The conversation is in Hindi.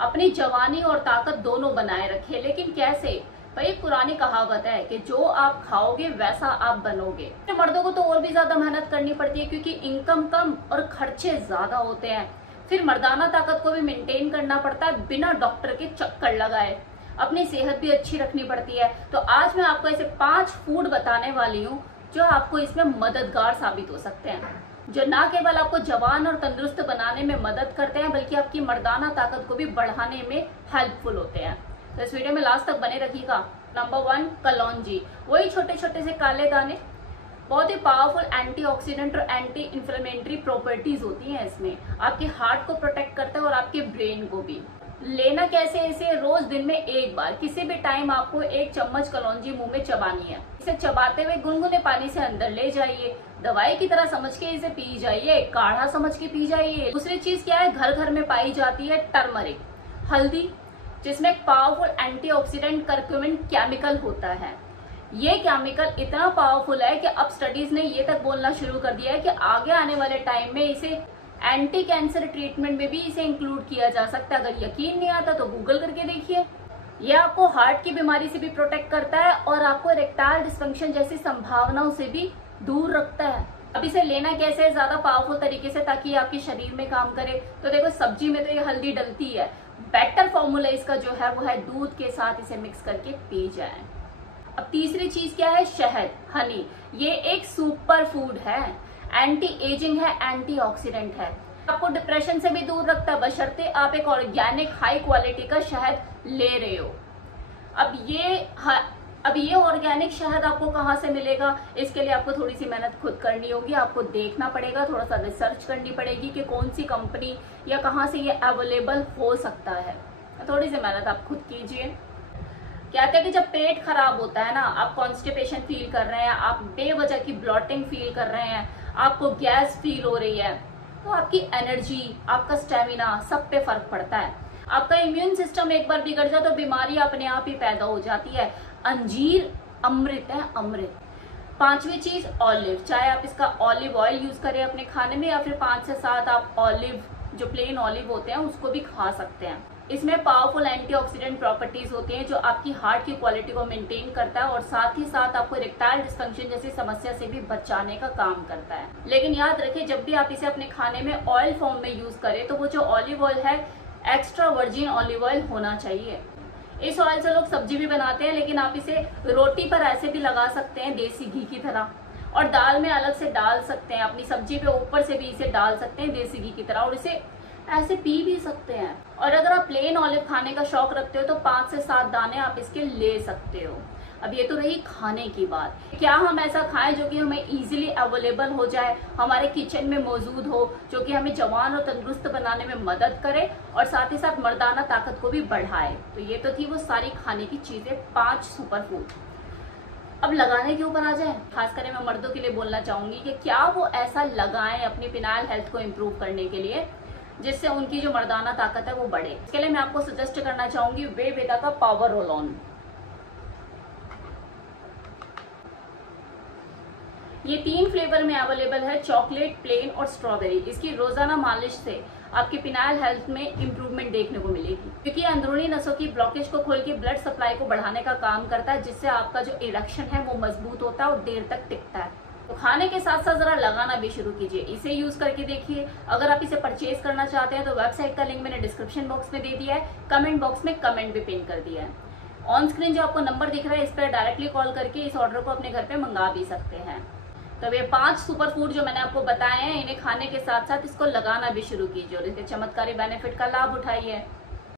अपनी जवानी और ताकत दोनों बनाए रखे। लेकिन कैसे? भाई एक पुरानी कहावत है कि जो आप खाओगे वैसा आप बनोगे। मर्दों को तो और भी ज्यादा मेहनत करनी पड़ती है क्योंकि इनकम कम और खर्चे ज्यादा होते हैं। फिर मर्दाना ताकत को भी मेंटेन करना पड़ता है बिना डॉक्टर के चक्कर लगाए। अपनी सेहत भी अच्छी रखनी पड़ती है। तो आज मैं आपको ऐसे 5 फूड बताने वाली हूँ जो आपको इसमें मददगार साबित हो सकते हैं, जो ना केवल आपको जवान और तंदुरुस्त बनाने में मदद करते हैं बल्कि आपकी मर्दाना ताकत को भी बढ़ाने में हेल्पफुल होते हैं। तो इस वीडियो में लास्ट तक बने रखिएगा। नंबर 1, कलौंजी। वही छोटे छोटे से काले दाने, बहुत ही पावरफुल एंटीऑक्सीडेंट और एंटी इंफ्लेमेटरी प्रॉपर्टीज होती हैं इसमें। आपके हार्ट को प्रोटेक्ट करता है और आपके ब्रेन को भी। लेना कैसे? इसे रोज दिन में एक बार किसी भी टाइम आपको 1 चम्मच कलौंजी मुंह में चबानी है। इसे चबाते हुए गुनगुने पानी से अंदर ले जाइए। दवाई की तरह समझ के इसे पी जाइए, काढ़ा समझ के पी जाइए। दूसरी चीज क्या है? घर घर में पाई जाती है टर्मरिक, हल्दी, जिसमें एक पावरफुल एंटीऑक्सीडेंट करक्यूमिन केमिकल होता है। ये केमिकल इतना पावरफुल है कि अब स्टडीज ने ये तक बोलना शुरू कर दिया है कि आगे आने वाले टाइम में इसे एंटी कैंसर ट्रीटमेंट में भी इसे इंक्लूड किया जा सकता है। अगर यकीन नहीं आता तो गूगल करके देखिए। यह आपको हार्ट की बीमारी से भी प्रोटेक्ट करता है और आपको इरेक्टाइल डिस्फंक्शन जैसी संभावनाओं से भी दूर रखता है। अब इसे लेना कैसे है ज्यादा पावरफुल तरीके से ताकि ये आपके शरीर में काम करे? तो देखो, सब्जी में तो ये हल्दी डलती है। बेटर फॉर्मूला इसका जो है वो है दूध के साथ इसे मिक्स करके पी जाए। अब तीसरी चीज क्या है? शहद, हनी। ये एक सुपर फूड है, एंटी एजिंग है, एंटीऑक्सीडेंट है, आपको डिप्रेशन से भी दूर रखता है बशर्ते आप एक ऑर्गेनिक हाई क्वालिटी का शहद ले रहे हो। अब ये ऑर्गेनिक शहद आपको कहाँ से मिलेगा? इसके लिए आपको थोड़ी सी मेहनत खुद करनी होगी। आपको देखना पड़ेगा, थोड़ा सा रिसर्च करनी पड़ेगी कि कौन सी कंपनी या कहाँ से ये अवेलेबल हो सकता है। थोड़ी सी मेहनत आप खुद कीजिए। कहते हैं कि जब पेट खराब होता है ना, आप कॉन्स्टिपेशन फील कर रहे हैं, आप बेवजह की ब्लॉटिंग फील कर रहे हैं, आपको गैस फील हो रही है, तो आपकी एनर्जी, आपका स्टेमिना, सब पे फर्क पड़ता है। आपका इम्यून सिस्टम एक बार बिगड़ जाए तो बीमारी अपने आप ही पैदा हो जाती है। अंजीर अमृत है, अमृत। 5वीं चीज, ऑलिव। चाहे आप इसका ऑलिव ऑयल यूज करें अपने खाने में या फिर 5 से 7 आप ऑलिव, जो प्लेन ऑलिव होते हैं, उसको भी खा सकते हैं। इसमें पावरफुल एंटीऑक्सीडेंट प्रॉपर्टीज होती हैं जो आपकी हार्ट की क्वालिटी को मेंटेन करता है और साथ ही साथ आपको इरेक्टाइल डिस्फंक्शन जैसी समस्या से भी बचाने का काम करता है। लेकिन याद रखिए, जब भी आप इसे अपने खाने में ऑयल फॉर्म में यूज करें तो वो जो ऑलिव ऑयल है एक्स्ट्रा वर्जिन ऑलिव ऑयल होना चाहिए। इस ऑयल से लोग सब्जी भी बनाते हैं, लेकिन आप इसे रोटी पर ऐसे भी लगा सकते हैं देसी घी की तरह, और दाल में अलग से डाल सकते हैं। अपनी सब्जी पे ऊपर से भी इसे डाल सकते हैं देसी घी की तरह, और इसे ऐसे पी भी सकते हैं। और अगर आप प्लेन ऑलिव खाने का शौक रखते हो तो 5 से 7 दाने आप इसके ले सकते हो। अब ये तो रही खाने की बात। क्या हम ऐसा खाएं जो कि हमें इजीली अवेलेबल हो जाए, हमारे किचन में मौजूद हो, जो कि हमें जवान और तंदुरुस्त बनाने में मदद करे और साथ ही साथ मर्दाना ताकत को भी बढ़ाए? तो ये तो थी वो सारी खाने की चीजें, 5 सुपर फूड। अब लगाने के ऊपर आ जाए। खासकर मैं मर्दों के लिए बोलना चाहूंगी कि क्या वो ऐसा लगाएं अपनी फिनाइल हेल्थ को इम्प्रूव करने के लिए जिससे उनकी जो मर्दाना ताकत है वो बढ़े। इसके लिए मैं आपको सजेस्ट करना चाहूंगी वेदा का पावर रोल ऑन। ये 3 फ्लेवर में अवेलेबल है, चॉकलेट, प्लेन और स्ट्रॉबेरी। इसकी रोजाना मालिश से आपकी फिनाइल हेल्थ में इंप्रूवमेंट देखने को मिलेगी, क्योंकि अंदरूनी नसों की ब्लॉकेज को खोल के ब्लड सप्लाई को बढ़ाने का काम करता है, जिससे आपका जो इरेक्शन है वो मजबूत होता है और देर तक टिकता है। तो खाने के साथ साथ जरा लगाना भी शुरू कीजिए, इसे यूज करके देखिए। अगर आप इसे परचेज करना चाहते हैं तो वेबसाइट का लिंक मैंने डिस्क्रिप्शन बॉक्स में दे दिया है, कमेंट बॉक्स में कमेंट भी पिन कर दिया है। ऑन स्क्रीन जो आपको नंबर दिख रहा है इस पर डायरेक्टली कॉल करके इस ऑर्डर को अपने घर पे मंगा भी सकते हैं। तो ये 5 सुपर फूड जो मैंने आपको बताए हैं, इन्हें खाने के साथ साथ इसको लगाना भी शुरू कीजिए और इसके चमत्कारी बेनिफिट का लाभ उठाइए।